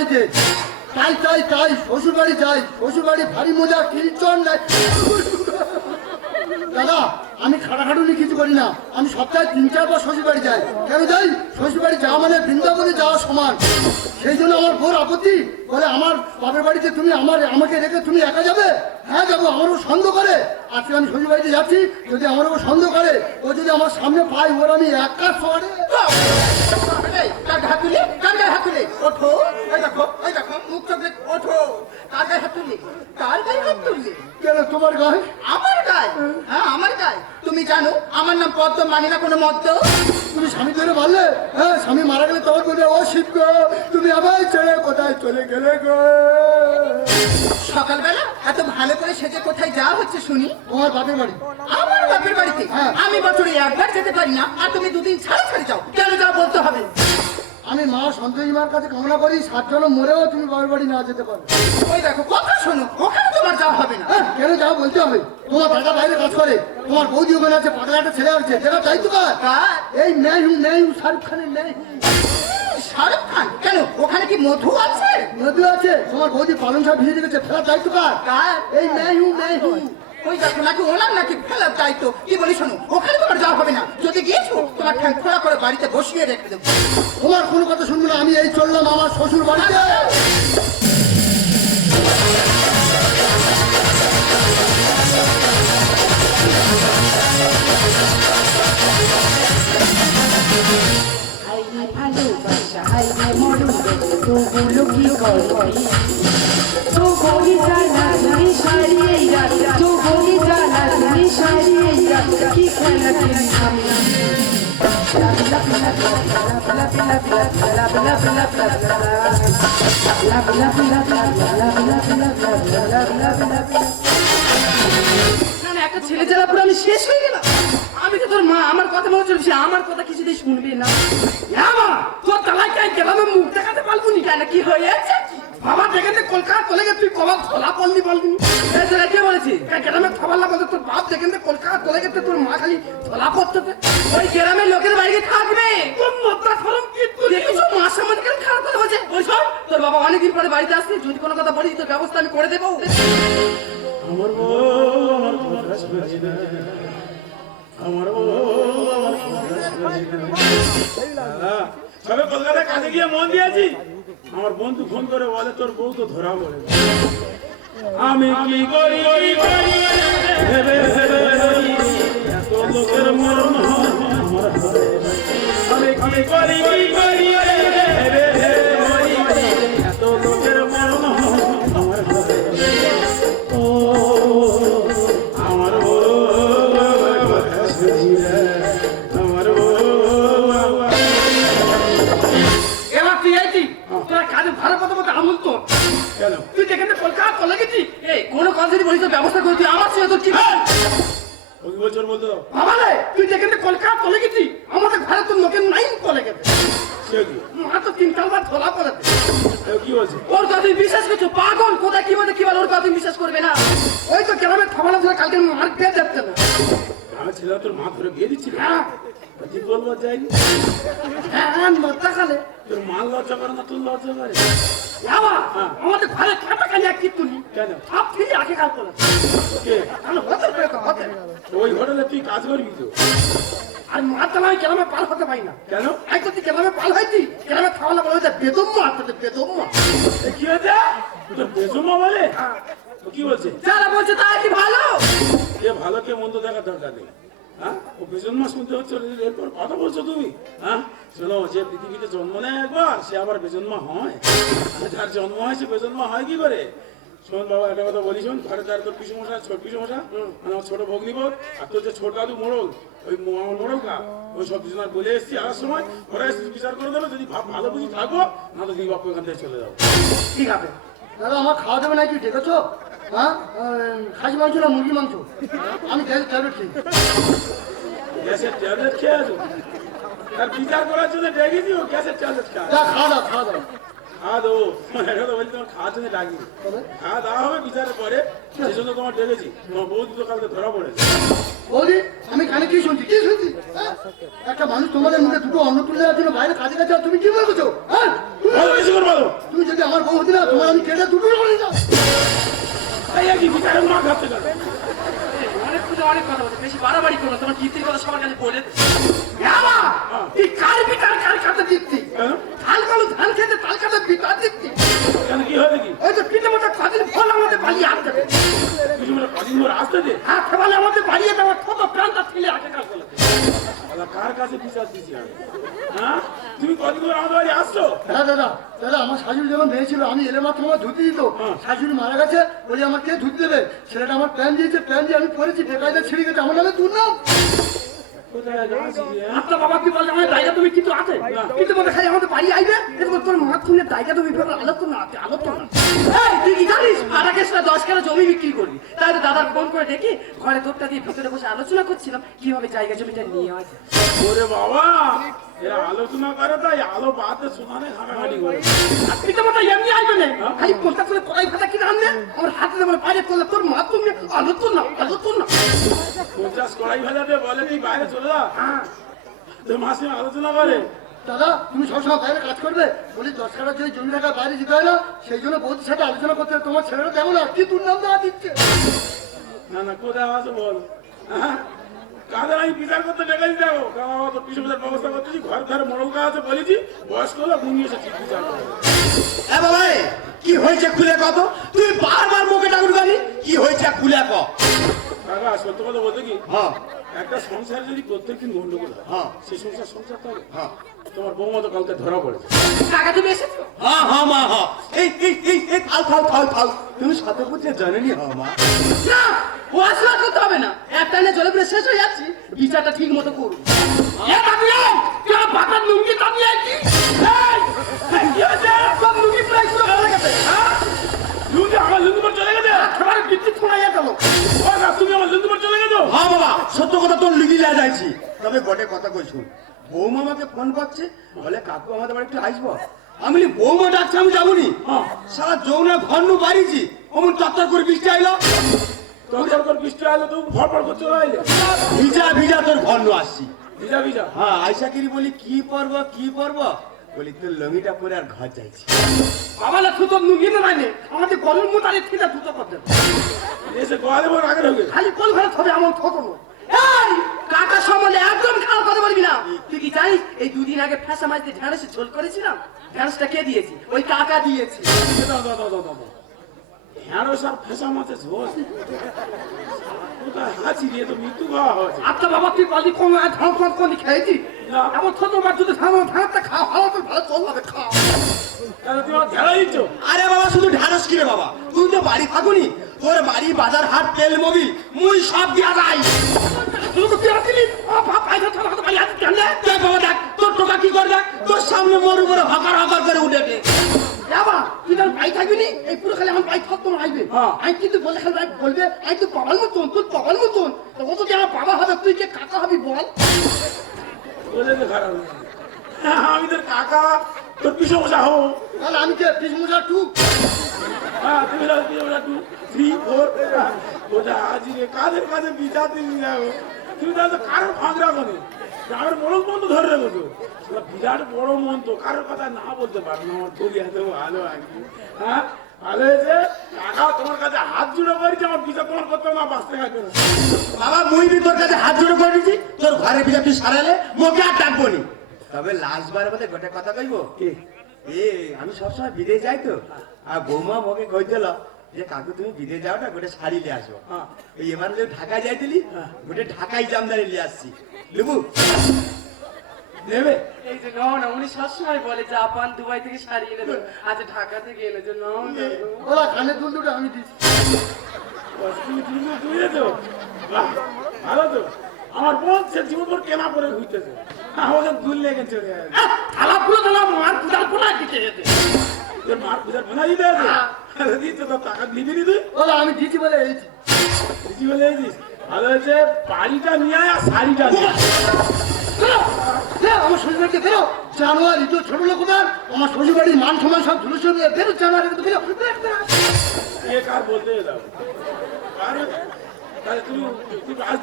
বাড়িতে। তাই তাই তাই শ্বশুর বাড়ি যাই। শ্বশুর বাড়ি ভারী মজা নাই। দাদা আমি খাটাখাটুনি কিছু করি না। আমি সপ্তাহে তিন চারবার শ্বশুর বাড়ি যাই। কেন যাই? শ্বশুর বাড়ি যাওয়া মানে বৃন্দাবনে যাওয়া সমান। সেই জন্য আমার ঘোর আপত্তি। বলে আমার বাপের বাড়িতে তুমি আমার আমাকে রেখে তুমি একা যাবে? হ্যাঁ যাব। আমারও সন্দেহ করে। আজকে আমি শ্বশুর বাড়িতে যাচ্ছি। যদি আমারও সন্দেহ করে ও যদি আমার সামনে পাই ওর আমি একা এই, কার হাত তুললি? কার গায়ে হাত তুললি? ওঠো, এই দেখো, এই দেখো, মুখ চোখ দেখ, ওঠো। কার গায়ে হাত তুললি? কার গায়ে হাত তুললি? কেন তোমার গায়ে আমার গায়ে? হ্যাঁ, আমার গায়ে। তুমি জানো আমার নাম পদ্ম মানি না কোনো মদ্য তুমি স্বামী ধরে মারলে হ্যাঁ স্বামী মারা গেলে তখন বলবে ও শিব গো তুমি আবার ছেড়ে কোথায় চলে গেলে গো সকালবেলা এত ভালো করে সেজে কোথায় যাওয়া হচ্ছে শুনি তোমার বাপের বাড়ি আমার বাপের বাড়িতে হ্যাঁ। আমি বছরে একবার যেতে পারি না আর তুমি দুদিন ছাড়া ছাড়া যাও কেন যাও বলতে হবে আমি মা সন্তোষী মার কাছে কামনা করি সাত জন মরেও তুমি বাপের বাড়ি না যেতে পারো। ওই দেখো কথা শোনো ওখানে তোমার যাওয়া হবে না। হ্যাঁ কেন যাও বলতে হবে? তোমার দাদা বাইরে কাজ করে তোমার বৌদি ওখানে আছে পাতলা একটা ছেলে আছে যেটা চাই তো? এই নেই হুম নেই হুম শাহরুখ খানের নেই। শাহরুখ খান? কেন ওখানে কি মধু আছে? মধু আছে তোমার বৌদি পালন শাক ভিজে রেখেছে ফেলা কার। কার? এই নেই হুম নেই হুম ওই দেখো নাকি ওনার নাকি ফেলার দায়িত্ব? কি বলি শোনো, ওখানে তোমার যাওয়া হবে না। যদি গিয়েছো, তোমার ঠ্যাং খোলা করে বাড়িতে বসিয়ে রেখে দেবো। তোমার কোনো কথা শুনব না, আমি এই চললাম আমার শ্বশুর বাড়িতে। হাইরে ভালোবাসা হাইরে মরণ তোগুলো কি করবি তো গরি জানা তুমি সারিয়ে তো গরি জানা তুমি সারিয়ে কি খেলা খেলি আমি একটা ছেলে জ্বালা পুরো আমি শেষ হয়ে গেলাম আমি তো তোর মা? আমার কথা মনে চলছে আমার কথা কিছুতেই শুনবে না। হ্যাঁ মা, তোর তালায় কাই গেলামে? মুখ দেখাতে পারব নি কেন? কি হয়েছে? বাবা দেখেতে কলকাতা চলে গেছে তুই কবা ধলা পড়লি বলবি কে বলেছে? গ্রামে খাবার লাগবে? তোর বাপ দেখেতে কলকাতা চলে গেছে তোর মা খালি ধলা পড়তে ওই গ্রামের লোকের বাড়িতে থাকবে। তোর মতটা ফরম কি তুই দেখেছ মা সামনে কেন খারাপ কথা বলছে? ওই তোর বাবা অনেকদিন পরে বাড়িতে আসছে। যদি কোনো কথা বলিস, তোর ব্যবস্থা আমি করে দেবো। আমার বউ আমার সবে কলকাতায় কাজে গিয়ে মন দিয়েছি? আমার বন্ধু ফোন করে বলে, তোর বউ তো ধরা পড়ে আমি কি করি? ভেবে এত লোকের মরণ আমি কি করি? চলে গেছি এই কোনো কাজ বলিস ব্যবস্থা করে তুই আমার সঙ্গে তোর কি হয়? ও কি বলছো ওর বলতে রে তুই যেখানে কলকাতা চলে গেছি আমাদের ঘরে তোর লোকের নাইন চলে গেছে মা তো তিন চারবার ধরা পড়েছে ও কি বলছে? ওর কথা বিশ্বাস করছ পাগল কোথায় কি বলে কি বলে ওর কথা বিশ্বাস করবে না। ওই তো গ্রামে খাবার ধরে কালকে মার পেয়ে যাচ্ছে না আমার ছেলে তোর মা ধরে বিয়ে দিচ্ছিল? হ্যাঁ। বলব যাইনি হ্যাঁ লজ্জা খালে। তোর মা লজ্জা করে না তোর লজ্জা করে? বাবা হ্যাঁ। আমাদের ঘরে কাটা কানি এক তুলি কেন? সব ফিরে আগে কাল তোলা কে তাহলে হতে পারে তো, হতে ওই হোটেলে তুই কাজ করবি তো। আর মা আমি গ্রামে পার হতে পারি না। কেন? এই তো গ্রামে পাল হয়েছি? গ্রামে খাওয়া না বলে বেদম মার তোদের বেদম এ কি হয়েছে? তোর বেজমা বলে? কি বলছে? যারা বলছে তাই কি ভালো? কে ভালো কে মন্দ দেখার দরকার নেই। হ্যাঁ? হচ্ছে এরপর কথা বলছো তুমি হ্যাঁ? শোনো যে পৃথিবীতে জন্ম নেয় একবার সে আবার বেজন্মা হয়। যার জন্ম হয় সে বেজন্মা হয় কি করে? শোন বাবা একটা কথা বলি শোন ঘরে যার তোর পিসু মশা ছোট পিসু মশা মানে আমার ছোট ভগ্নিপদ আর তোর যে ছোট দাদু মোড়ল ওই আমার মোড়ল কা ওই সব কিছু বলে এসেছি আসার সময় ঘরে এসে বিচার করে দেবে যদি ভালো বুঝি থাকব না তো দিদি বাপু এখান থেকে চলে যাব ঠিক আছে। দাদা আমার খাওয়া দেবে নাকি দেখেছ হ্যাঁ? খাসি মাংস না মুরগি মাংস? আমি গ্যাস ট্যাবলেট খেয়ে গ্যাসের ট্যাবলেট খেয়ে বিচার করার জন্য গ্যাসের ট্যাবলেট খা যা খাওয়া দাও খাওয়া দাও। খাওয়া দেবো বলছি তোমার খাওয়ার জন্য ডাকি খাওয়া দাওয়া হবে বিচারের পরে সেই তোমার ডেকেছি। তোমার বৌদি তো কালকে ধরা পড়েছে। বৌদি আমি কানে কি শুনছি? কি শুনছি? হ্যাঁ? একটা মানুষ তোমাদের মুখে দুটো অন্ন তুলে দেওয়ার জন্য বাইরে কাজে কাজে তুমি কি বলছো? হ্যাঁ? তুমি যদি আমার বউ হতে না তোমার আমি কেটে দুটো করে দাও এই একই বিচারের মা খাচ্ছে অনেক পুজো অনেক কথা বলছে। বেশি বাড়াবাড়ি করো তোমার কীর্তির কথা সবার কাছে বলে। বাবা, তুই কার পিতার কার কাছে দিচ্ছি? কেন? ধান কালো ধান খেতে তাল কাছে পিতা দিচ্ছি কেন কি ওই তো পিঠে মতো কাজের ফল আমাদের পালিয়ে আসতে দে। কিছু বলে কদিন ধরে আসতে দে? হাত ফেলে আমাদের বাড়িয়ে দেওয়ার ছোট প্রাণটা ছেলে আগে কাল করে কার কাছে বিচার দিচ্ছি হ্যাঁ? তুমি ধরে আমাদের বাড়ি আসছো দাদা দাদা দাদা আমার শাশুড়ি যখন মেয়ে ছিল আমি এলে মাত্র আমার ধুতি দিত। শাশুড়ি মারা গেছে বলে আমার কে ধুতি দেবে? ছেলেটা আমার প্যান দিয়েছে প্যান দিয়ে আমি পরেছি বেকায়দা ছিঁড়ে গেছে আমার নামে তুর নাম কোথায় বাবা কি বলছে আমার জায়গা তুমি কিন্তু আছে। কিন্তু খাই আমাদের বাড়ি আইবে? এরকম তোর মা তুমি জায়গা তুমি ফেলে আলোচনা আছে আলোচনা এই তুই কি জানিস? আধা কেসটা দশ কেনা জমি বিক্রি করবি তাই দাদার ফোন করে ডেকে ঘরে দোরটা দিয়ে ভিতরে বসে আলোচনা করছিলাম কীভাবে জায়গা জমিটা নিয়ে আছে ওরে বাবা! আলোচনা করে তাই আলো বাদে শোনানে ঘাটাঘাটি করে। আর পিঠে মতো এমনি আইবে না। খালি করে কড়াই ভাতা কিনে আনলে আমার হাতে দেবো বাইরে করলে তোর মা তুমি আলোচনা আলোচনা পঞ্চাশ কড়াই ভাজাতে বলে তুই বাইরে চলে যা। মাসে আলোচনা করে। দাদা তুমি সবসময় বাইরে কাজ করবে? বলি দশ কাটা যদি জমি টাকা বাইরে দিতে হয় না সেই জন্য বৌদির সাথে আলোচনা করতে তোমার ছেলেটা দেখো না কি দুর্নাম দেওয়া দিচ্ছে। না না কোথায় আছে বল? হ্যাঁ? কাদের আমি বিচার করতে ডেকেছি যাব কারণ আমার তো পিছু বিচার ব্যবস্থা করতেছি ঘর ঘরে মরলকা আছে বলেছি বয়স্ক হলে ঘুমিয়ে এসেছি বিচার করে। বাবা কি হয়েছে খুলে কত? তুই বারবার মুখে ডাকুর গালি কি হয়েছে খুলে ক? কাকা সত্য কথা বলতে কি? হ্যাঁ। একটা সংসার যদি প্রত্যেকদিন গন্ডগোল হয় হ্যাঁ। সেই সংসার সংসার থাকে হ্যাঁ তোমার বৌমা তো কালকে ধরা পড়েছে টাকা তুমি এসেছ হ্যাঁ হ্যাঁ মা হ্যাঁ এই এই এই এই থাল থাল থাল থাল তুমি সাথে বুঝে জানেনি হ্যাঁ মা না ও আসলে করতে হবে না একটা এনে জলে পুরে শেষ হয়ে যাচ্ছি বিচারটা ঠিক মতো করুন এ বাবু এ, তুই আমার বাবার লুঙ্গি দাবি আছি এই, কি হয়েছে? তোর লুঙ্গি প্রায় পুরো ভালো গেছে, কথা তোর লিগি লে যাইছি তবে বটে কথা কই শুন বৌমা আমাকে ফোন করছে বলে কাকু আমাদের বাড়ি একটু আসব? আমি বলি বৌমা ডাকছে আমি যাবনি। সারা যৌনা ঘর নু বাড়িছি। অমন চত্বর করে বৃষ্টি আইলো। তোর তোর বৃষ্টি আলো তো ফড়ফড় করতে আইলে? ভিজা ভিজা তোর ঘর নু আসছি। ভিজা ভিজা? হ্যাঁ আয়সা কিরি বলি কি পরব কি পরব? বলি তোর লঙ্গিটা পরে আর ঘর যাইছি। বাবা না তোর লুঙ্গি না মানে? আমাদের গরম মোতারে ঠিক আছে দুটো করতে এসে গোয়ালে বড় আগে খালি কোল ঘরে থবে এমন ছোট নয়। কাকা সম্বন্ধে একদম খারাপ কথা বলবি না। তুই কি জানিস এই দুদিন আগে ফ্যাসা মাছ দিয়ে ঢেঁড়সে ঝোল করেছিলাম? ঢেঁড়সটা কে দিয়েছি? ওই কাকা দিয়েছি। ঢেঁড়স আর ফেসা মাছের ঝোল? কোথায় হাঁচি দিয়ে তো মৃত্যু খাওয়া হয়েছে? আচ্ছা বাবা তুই বলি কোন খেয়েছি। এমন ছোট মাছ যদি ধান ধানটা খাওয়া ভালো তো ভালো চল হবে খাওয়া তাহলে তুমি আমার ঢেড়া দিচ্ছ? আরে বাবা শুধু ঢাড়স কিরে বাবা? তুই তো বাড়ি থাকুনি তোর বাড়ি বাজার হাট তেল মোবিল মুই সব দিয়া যাই দেখ বাবা দেখ তোর টোকা কি করে দেখ? তোর সামনে মোর উপরে হকার হকার করে উঠে বাবা তুই যখন পাই থাকবি নি? এই পুরো খালি আমার পাই থাকতো হ্যাঁ। আমি কিন্তু বলে খালি বলবে আমি তো বাবার মতন তোর বাবার মতন। ও তো যে আমার বাবা হবে তুই কে কাকা হবি বল? বলে যে খারাপ। হ্যাঁ, আমি তোর কাকা তোর পিছু মশা হো। তাহলে আমি কে পিসমুসা টু? হ্যাঁ তুমি যাও পিছু মশা টু থ্রি ফোর ওটা আজিরে কাদের কাদের বিচার দিবি না তুমি তাহলে কারোর ফাঁক রাখো নি। গ্রামের তো ধরে রেখেছো বিরাট বড় মন তো কারোর কথা না বলতে পারব না আমার খুবই এত ভালো আর কি। হ্যাঁ? ভালো হয়েছে কাকা তোমার কাছে হাত জুড়ে করেছি আমার বিচার তোমার করতে না বাঁচতে থাকবে না বাবা মুই বি তোর কাছে হাত জোড়ে দিছি তোর ঘরে পিছা তুই সারালে মোকে আর ডাকবো নি। তবে লাস্ট বার বলে গোটে কথা কইবো? এ আমি সবসময় বিদেশ যাই তো। আর বৌমা মোকে কই দিল যে কাকু তুমি বিদেশ যাও না গোটে শাড়ি নিয়ে আসো। হ্যাঁ। এই এবার যে ঢাকায় যাইতিলি গোটে ঢাকাই জামদানি নিয়ে আসছি। লিবু। নেবে? এই যে নাও না উনি সবসময় বলে জাপান দুবাই থেকে শাড়ি এনে দেবো। আজ ঢাকা থেকে এনে যে নাও না ওরা কানে দুল দুটো আমি ভালো তো। আমার বোন সে জীবন কেনা পরে ঘুরতেছে আমাকে দুল লেগে চলে যায় আহ, থালা মার কুদাল পোলা দিতে যেতে। তোর মার পূজার ফোনা দিতে আছে তো টাকা দিবি নি তুই? ওরা আমি দিচ্ছি বলে এইছি দিচ্ছি বলে ভালো হয়েছে বাড়িটা নিয়ে আয় আর শাড়িটা নিয়ে আমার শ্বশুর বাড়িতে বেরো জানুয়ারি তো ছোট লোক আমার মান সমান সব ধুলো বেরো জানুয়ারি বেরো। কার বলতে দাও তাহলে তুমি তুমি আজ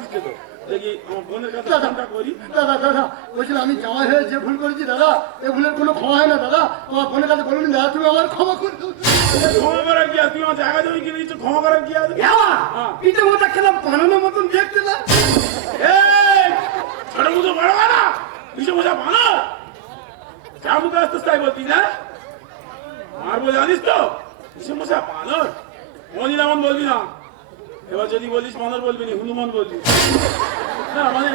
দাদা করি। দাদা বলছিলাম আমি জামাই হয়ে যে ভুল করেছি দাদা এই ভুলের কোনো ক্ষমা হয় না দাদা। তোমার বোনের কাছে বলুন দাদা তুমি আমার ক্ষমা করে দাও। ক্ষমা করার কি আছে? তুই আমার জায়গা জমি কিনে দিচ্ছ ক্ষমা করার কি আছে? হ্যাঁ। পিঠে মোটা খেলাম বানানোর মতন দেখতে না। ছোট মুখে বড় না পিছনে বোঝা ভালো। যা মুখে আসতে তাই বলতি না আমার বলে জানিস তো? পিছনে মশা বানর এমন বলবি না। এবার যদি বলিস বানর বলবি না হনুমান বলবি। মানে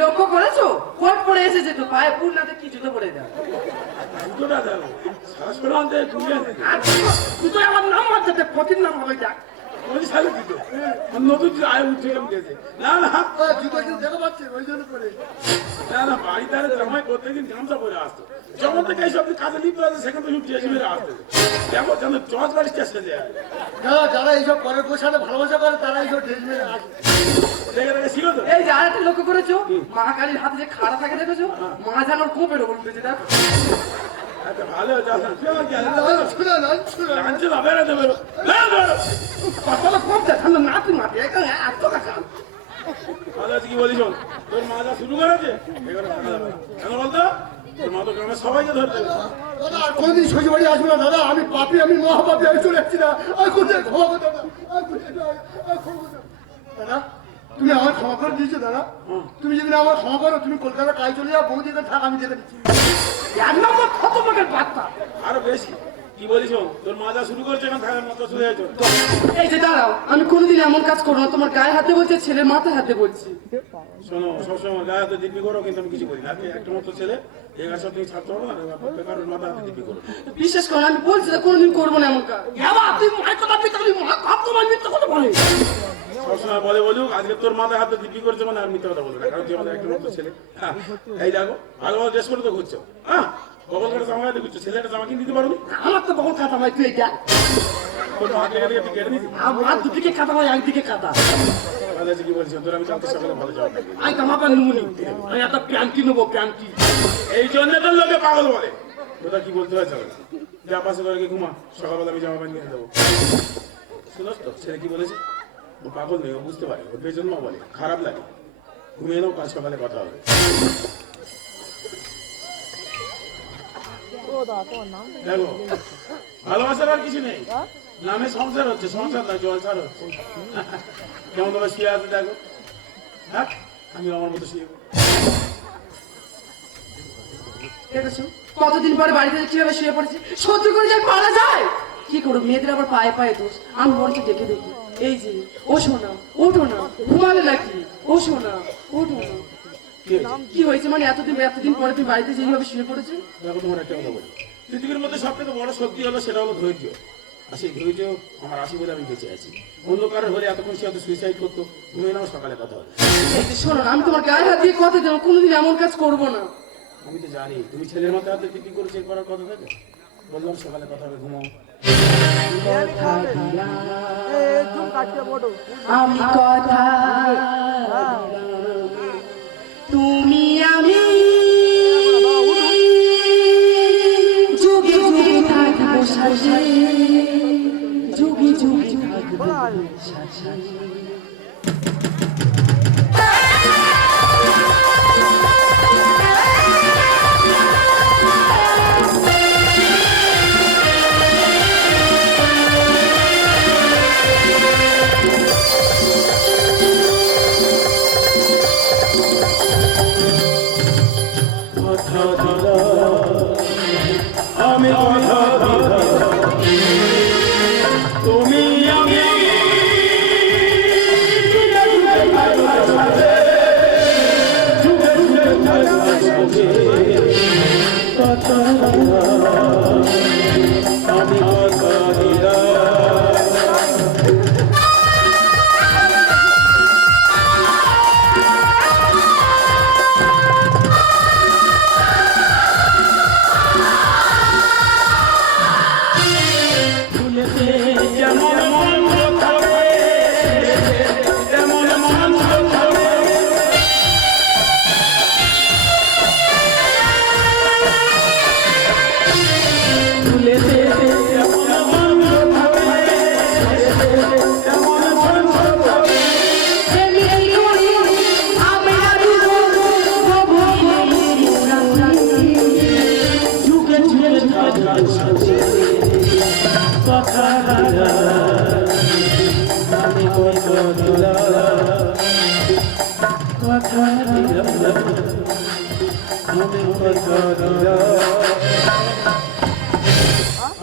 লক্ষ্য করেছ? কোট পরে এসেছে তো পায়ে ফুল না কি জুতো পরে দাও দুটোটা দেখো শ্বাস করে আনতে ঘুরিয়ে আনতে আর তুই তো আমার নাম মারতে ফকির নাম হবে দেখ ওই সালে দিত। নতুন আয় দিয়েছে। না না আহ, জুতো কিন্তু দেখা পাচ্ছে ওই জন্য করে। না না বাড়িতে আরে জামাই প্রত্যেকদিন গামছা পরে আসতো। যখন থেকে এইসব কাজে লিপ্ত আছে সেখান থেকে চেঁচে মেরে আসতো। দেখো যেন জজ বাড়ি চেষ্টা যায় যারা যারা এইসব ভালোবাসা করে তারা এইসব মেরে আসে। দেখে দেখে ছিল তো? এই যে আরেকটা লক্ষ্য করেছ? মা কালীর হাতে যে খাড়া থাকে দেখেছ? মা যেন কোপের ওপর উঠেছে দেখো। বাড়ি দাদা আমি আমি না দাদা তুমি আমার ক্ষমা করে দিয়েছ, দাদা। তুমি যদি আমার ক্ষমা করো, তুমি কলকাতা কাজ চলে যাও বৌদি এখানে থাক, আমি দেখে দিচ্ছি। এক নম্বর খতমের বার্তা আরও বেশি। কি বলিস তোর মা যা শুরু করেছে এখন থাকার মতো শুরু হয়েছে এই যে দাঁড়াও আমি কোনোদিন এমন কাজ করব না। তোমার গায়ে হাতে বলছে ছেলে মাথায় হাতে বলছি। শোনো সবসময় গায়ে হাতে দিব্যি করো কিন্তু আমি কিছু করি না। একটা মতো ছেলে তুমি ছাড়তে পারো না বেকার মাথা হাতে দিব্যি করো। বিশেষ করে আমি বলছি কোনোদিন করব না এমন কাজ। বাবা তুই মায়ের কথা মিথ্যা মা কথা বলে সবসময় বলে বলুক আজকে তোর মাথায় হাতে দিব্যি করেছে মানে আর মিথ্যে কথা বলবে না কারণ তুই আমাদের একটা মতো ছেলে। হ্যাঁ এই দেখো ভালো ভালো ড্রেস করে তো ঘুরছো। হ্যাঁ কখন করে জামা গায়ে ঘুরছো ছেলেটা জামা কিনে দিতে আমার তো বহু খাতা ভাই তুই এটা। তোর হাত লেগে তুই কেটে নিয়েছিস আমার দুদিকে খাতা ভাই একদিকে খাতা ভালো আছে কি বলছি তোর আমি সকালে ভালো যাওয়া আমি তোমাকে নুনি আমি একটা প্যান্টি নেব প্যান্টি। এই জন্য তো লোকে পাগল বলে। কি বলতে হয় চলো যা পাশে করে ঘুমা সকালবেলা আমি জামা প্যান্ট কিনে দেবো। শুনোস তো? ছেলে কি বলেছে? ও পাগল নেই ও বুঝতে পারে ওর জন্য বলে খারাপ লাগে। ঘুমিয়ে নাও কাল সকালে কথা হবে। দেখো ভালোবাসার আর কিছু নেই। নামে সংসার হচ্ছে সংসার না জলসার হচ্ছে। কেমন তোমার শুয়ে আছে দেখো। হ্যাঁ আমি আমার মতো শুয়ে। কতদিন পরে বাড়িতে কীভাবে শুয়ে পড়েছি? সহ্য করে যে পারা যায়। কি করো মেয়েদের আবার পায়ে পায়ে দোষ। আমি বলছি ডেকে দেখি। এই যে ও শোনা ওঠো না ঘুমালে নাকি? ও শোনা ওঠো না। কি হয়েছে? মানে এতদিন এতদিন পরে তুমি বাড়িতে যেভাবে শুয়ে পড়েছো? দেখো তোমার একটা কথা বলি। পৃথিবীর মধ্যে সব থেকে বড় শক্তি হলো সেটা হলো ধৈর্য। আর সেই ধৈর্য আমার আসি বলে আমি বেঁচে আছি। অন্য কারোর হলে এতক্ষণ সে হয়তো সুইসাইড করতো ঘুমিয়ে নাও সকালে কথা হবে শোনো আমি তোমার গায়ে হাত দিয়ে কথা দেবো কোনোদিন এমন কাজ করব না। আমি তো জানি তুমি ছেলের মধ্যে হাতে দিদি করে চেক করার কথা থাকে? বললাম সকালে কথা হবে ঘুমাও। আমি কথা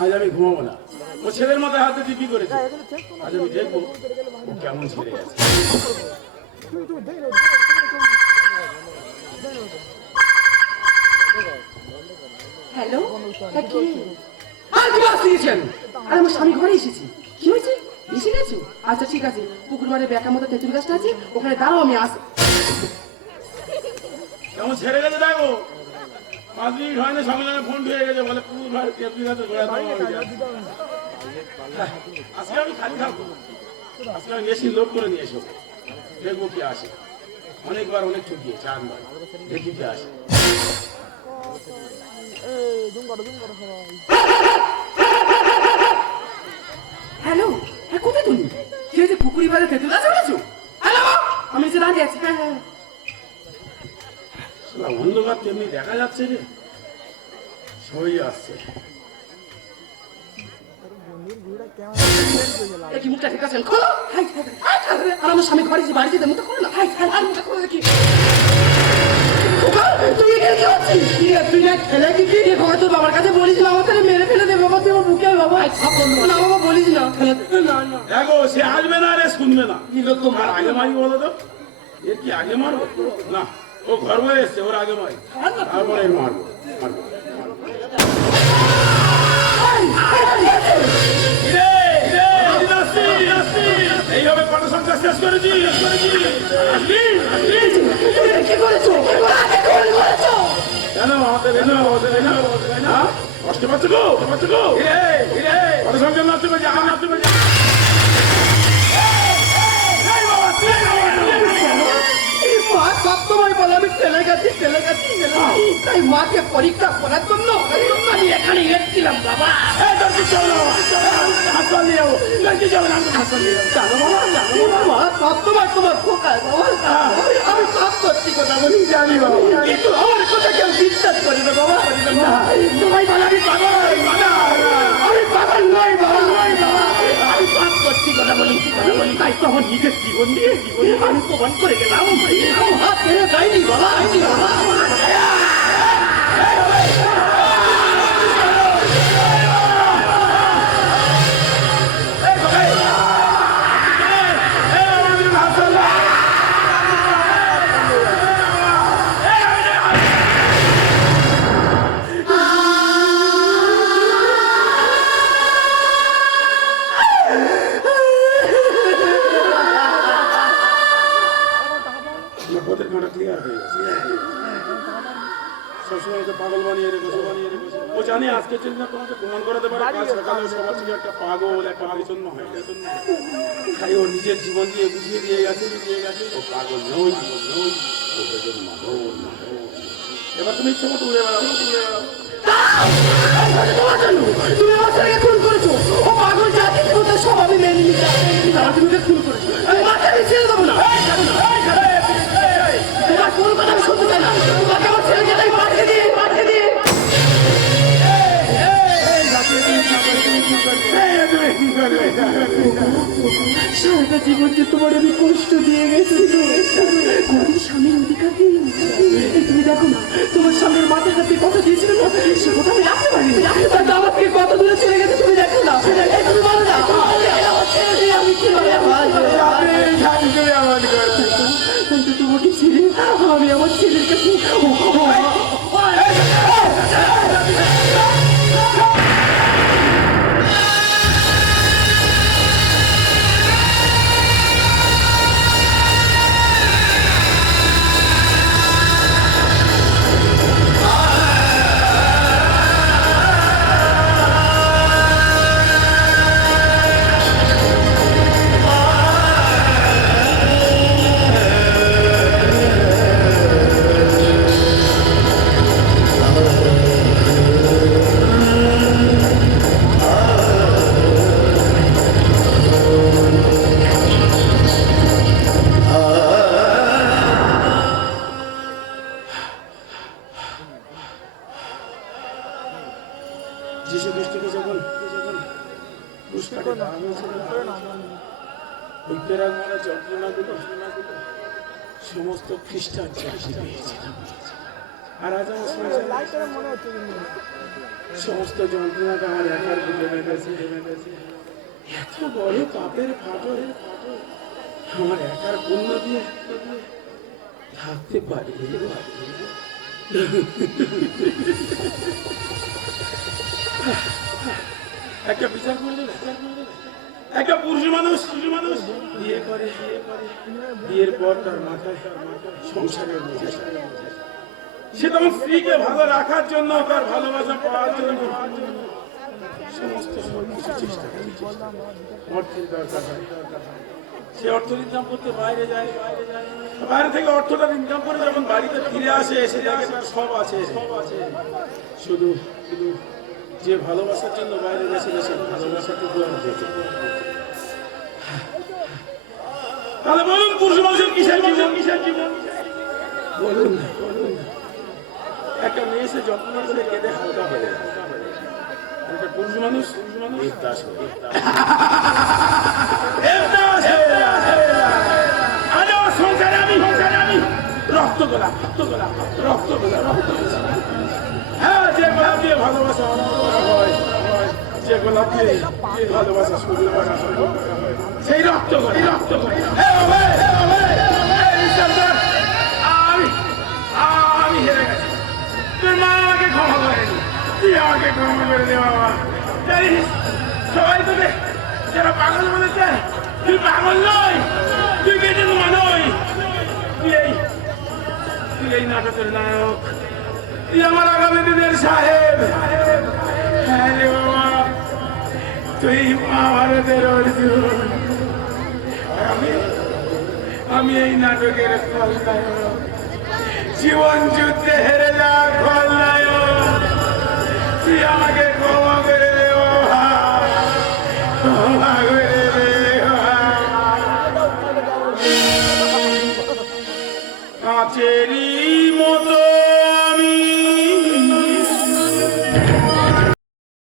আজ আমি ঘুমাবো না। ও ছেলের মাথায় হাতে দিবি করেছে। আজ আমি দেখব কেমন গেছে হ্যালো কি? আর কি আর আমার স্বামী ঘরে এসেছি। কি হয়েছে? এসে গেছো? আচ্ছা ঠিক আছে। পুকুর মারে বেকার মতো তেঁতুল গাছটা আছে ওখানে দাঁড়াও আমি আস। কেমন ছেড়ে গেছে দেখো পাঁচ মিনিট হয় না সঙ্গে সঙ্গে ফোন ঢুকে গেছে বলে পুরো ভাই তেঁতুল গাছে। আজকে আমি খালি থাকব। আজকে আমি মেশিন লোড করে নিয়ে এসো দেখব কি আসে। অনেকবার অনেক ঠকিয়েছে আনবার। দেখি কি আসে। হ্যালো হ্যাঁ কোথায় তুমি? কি হয়েছে? পুকুরি বাজার তেঁতুল গাছে? উঠেছো হ্যালো আমি যে দাঁড়িয়ে আছি। হ্যাঁ হ্যাঁ। অন্ধকার তেমনি দেখা যাচ্ছে রে। সই আসছে। কি মুখটা ঠিক আছেন খোলো। Hi, hi, hi, hi, hi, আর আমার স্বামী ঘরে যে বাড়ি যেতে মুখটা খোলো না। High hi. আর মুখটা খোলো দেখি। তুই এখানে কি হচ্ছিস? তুই না খেলে কি কি? এ তোর বাবার কাছে বলিস না, আমার তাহলে মেরে ফেলে দে, বাবা, তুই আমার বুকে বাবা। না, বাবা, বলিস না। না, না। দেখো সে আসবে না রে শুনবে না। আর আগে মারি বলো তো? এর কি আগে মারবো? না। ও ঘর বয়ে এসছে ওর আগে মারি। তারপরে মারবো। এইভাবে কত সংখ্যা শেষ করেছি? কেন আমাদের কেন আমাদের কেন হ্যাঁ? কষ্ট পাচ্ছ গো? কষ্ট পাচ্ছ গো? কত সংখ্যা নষ্ট করেছি আমি নষ্ট করেছি তাই মাকে পরীক্ষা করার জন্য আমি এখানে এসেছিলাম বাবা। চলো আমি সব সত্যি কথা বলি জানি বাবা কিন্তু আমার কথা কেউ বিশ্বাস করে না বাবা। সবাই বলে আমি পাগল আমি পাগল নই বাবা। নই বাবা। আমি সব সত্যি কথা বলি কথা বলি। তাই তো নিজের জীবন দিয়ে জীবন আমি প্রমাণ করে গেলাম। জানে না তোমাকে প্রমাণ করাতে পারে? কাল সকালে সবার থেকে একটা পাগল একটা পরিচ্ছন্ন হয়। তাই ও নিজের জীবন দিয়ে বুঝিয়ে দিয়ে গেছে দিয়ে গেছে। ও পাগল নই নই। ও বেজন মাহল এবার তুমি ইচ্ছে মতো উড়ে বেড়াও। উড়ে বেড়াও তুমি আমার ছেলেকে খুন করেছ। ও পাগল সব আমি মেনে নিতে তুমি খুন করেছ। আমি আমি ছেড়ে দেবো না। সারাটা জীবন যে তোমার আমি কষ্ট দিয়ে গেছি কোনদিন স্বামীর অধিকার দিই তুমি দেখো না, তোমার স্বামীর মাথায় হাতে কথা দিয়েছিল সে কথা আমি রাখতে পারিনি। আমাকে কত দূরে থাকতে পারি একটা বিচার করে দেবে একটা পুরুষ মানুষ মানুষ বিয়ে করে। বিয়ের পর তার মাথায় সে তখন স্ত্রীকে ভালো রাখার জন্য তার ভালোবাসা পাওয়ার জন্য। সমস্ত চেষ্টা অর্থের দরকার হয়। সে অর্থ ইনকাম করতে বাইরে যায় বাইরে থেকে অর্থটা ইনকাম করে যখন বাড়িতে ফিরে আসে এসে দেখে সব আছে সব আছে শুধু শুধু যে ভালোবাসার জন্য বাইরে গেছিল, সে ভালোবাসাটুকু আর নেই। তাহলে বলুন, পুরুষ মানুষের কিসের জীবন কিসের জীবন বলুন একটা মেয়ে সে যত্ন করে কেঁদে হালকা হয়ে যায়। পুরুষ মানুষ দেবদাস রক্ত গোলাপ রক্ত গোলাপ রক্ত গোলাপ রক্ত হ্যাঁ যে গোলাপ দিয়ে ভালোবাসা হয় যে গোলাপ দিয়ে ভালোবাসা শুরু করা সেই রক্ত গোলাপ রক্ত আমি আমি হেরে গেছি তুই মা আমাকে ক্ষমা করে দি। তুই আমাকে করে সবাই তুই নয়, তুই তুই এই নাটকের নায়ক। তুই আমার সাহেব। হ্যাঁ রে বাবা, তুই আমি আমি এই নাটকের জীবন যুদ্ধে হেরে যাওয়া খলনায়ক see y'all again, bro.